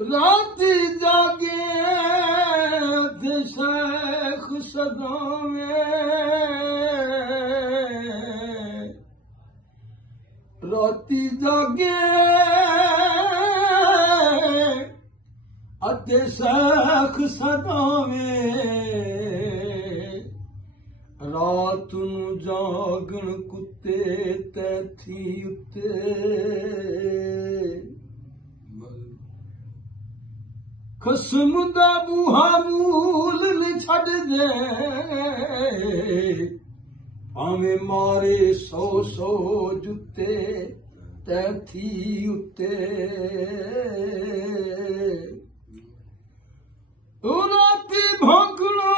राती जागे थे शेख सदावे राती जागे अते शेख सदावे रात नूं जागण कुत्ते तैथी उत्ते खसम दा बूहा मूल न छड़ दे भावें मारे सौ सौ जुत्ते तैथी उत्ते राती भौंकना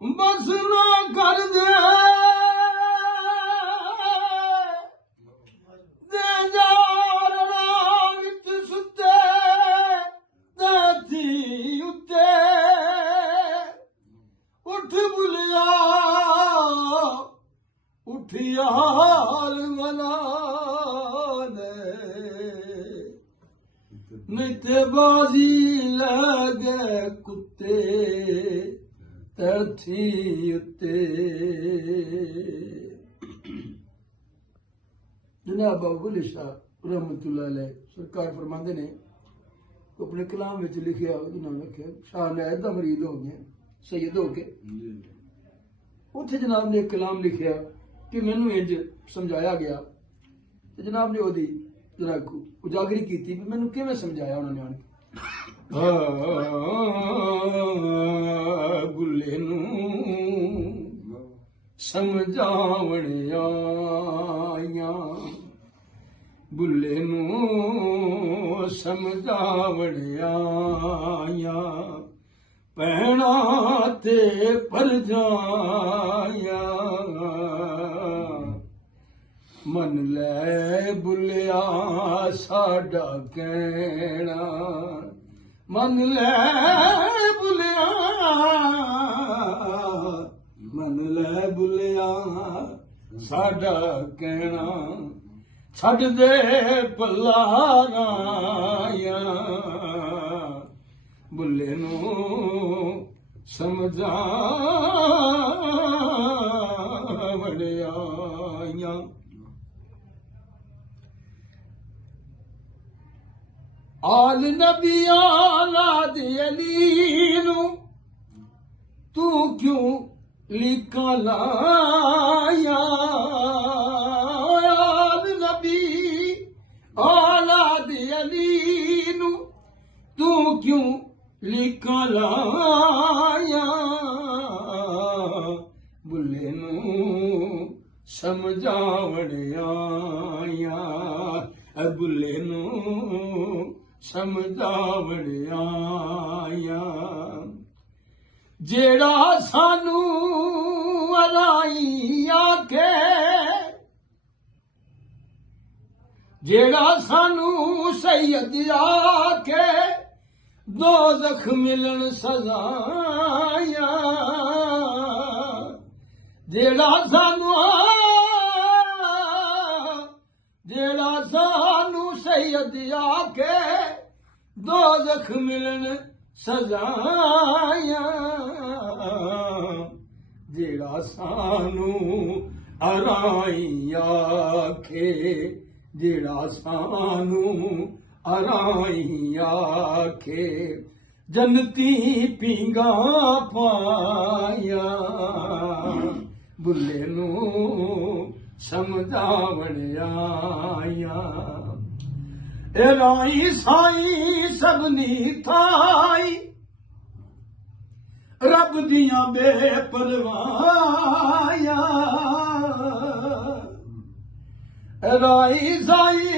बस ना कर दे यार मना नित बाजी लगे कुत्ते तैथी उत्ते जनाब बाबा बुल्ले शाह रहमतुल्लाह अलैह सरकार फरमाते ने अपने कलाम में लिखिया उन्होंने लिखिया शाह ने ऐदा मरीद हो गए सैयद हो के उत्थे जनाब ने एक कलाम लिखिया कि मैनू इंज समझाया गया ते जनाब ने ओदी जरा उजागरी की थी मैनू किवें समझाया उन्होंने आन बुल्ले नू समझावण आया बुल्ले नू समझावण आया पैणा ते परजाया मन ले बुलिया साडा कहना मन ले बुलिया साडा कहना छड़ दे पल्ला राया बुल्ले नू समझा वड़िया आल नबी औलाद अली नू तू क्यों लिखा लाया आल नबी औलाद अली नू तू क्यों लिखा लाया बुल्ले नू समझावण आया बुल्ले नू समझावण आया जेड़ा सानू अलाई आखे जेड़ा सानू सैयद आखे दोज़ख मिलन सजाया जेड़ा सानू सैयद आखे दोज़ख मिलन सजाया जेड़ा सानू अराई आखे जेड़ा सानू अराई आखे जन्नती पींगा पाया बुल्ले नू समझावण आया एराई साई सबनी थाई रब दियां बेपरवाया ਰਾਈ ਸਾਈ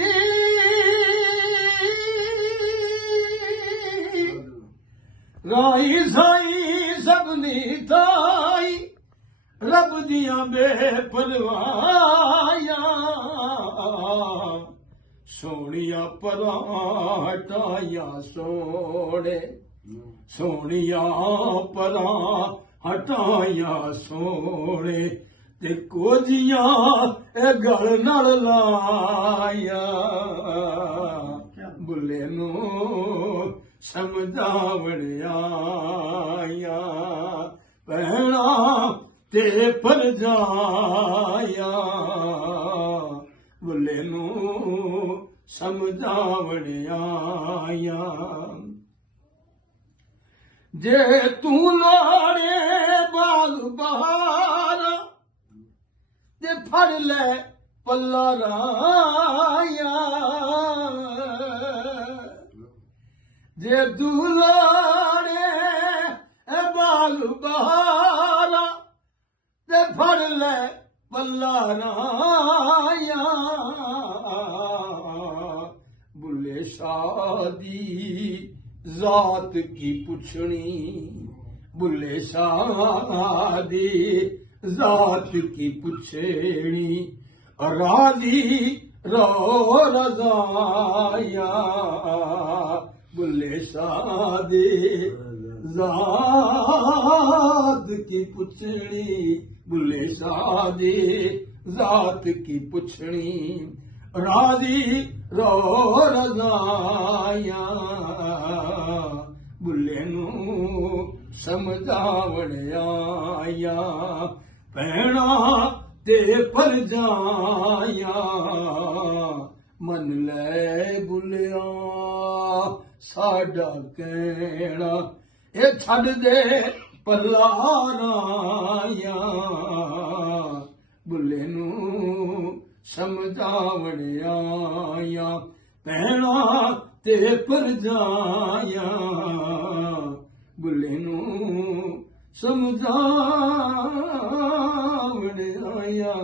ਰਾਈ ਸਾਈ ਸਭਨੀ ਥਾਈ ਰੱਬ ਦੀਆਂ ਬੇਪਰਵਾਹਾਂ ਸੋਹਣੀਆਂ ਪਰਾਂ ਹਟਾਇਆ ਸੋਹਣੇ ਸੋਹਣੀਆਂ ਪਰਾਂ ਹਟਾਇਆ ਸੋਹਣੇ ਤੇ ਕੋਝੀਆਂ ਇਹ ਗਲ ਨਾਲ ਲਾਇਆ ਬੁੱਲੇ ਨੂੰ ਸਮਝਾਵਣ ਆਇਆ ਭੈਣਾ ਤੇ ਪਰਜਾਇਆ ਬੁੱਲੇ ਨੂੰ ਸਮਝਾਵਣ ਆਇਆ ਜੇ ਤੂੰ ਲਾੜੇ ਬਾਗ ਬਹਾਰ ਤੇ ਫੜ ਲੈ ਪੱਲਾ ਰਾਇਆ ਜੇ ਤੂੰ ਲਾੜੇ ਬਾਗ ਬਹਾਰ ਤੇ ਫੜ ਲੈ ਪੱਲਾ ਰਾਇਆ ਬੁੱਲੇ ਸ਼ਾਹ ਦੀ ਜ਼ਾਤ ਕੀ ਪੁੱਛਣੀ ਬੁੱਲੇ ਸ਼ਾਹ ਦੀ ਜ਼ਾਤ ਕੀ ਪੁੱਛਣੀ ਰਾਜ਼ੀ ਰੋ ਰਜ਼ਾਇਆ ਬੁੱਲੇ ਸ਼ਾਹ ਦੀ ਜ਼ਾਤ ਕੀ ਪੁੱਛਣੀ ਬੁੱਲੇ ਸ਼ਾਹ ਦੀ ਜ਼ਾਤ ਕੀ ਪੁੱਛਣੀ ਰਾਜ਼ੀ ਰੋ ਰਜ਼ਾਇਆ ਬੁੱਲੇ ਨੂੰ ਸਮਝਾਵਣ ਆਇਆ ਭੈਣਾ ਤੇ ਪਰਜਾਇਆ ਮੰਨ ਲੈ ਬੁੱਲਿਆ ਸਾਡਾ ਕਹਿਣਾ ਇਹ ਛੱਡ ਦੇ ਪੱਲਾ ਰਾਇਆ ਬੁੱਲੇ ਨੂੰ ਸਮਝਾਵਣ ਆਇਆ ਭੈਣਾ ਤੇ ਪਰਜਾਇਆ ਬੁੱਲੇ ਨੂੰ ਸਮਝਾਵਣ ਆਇਆ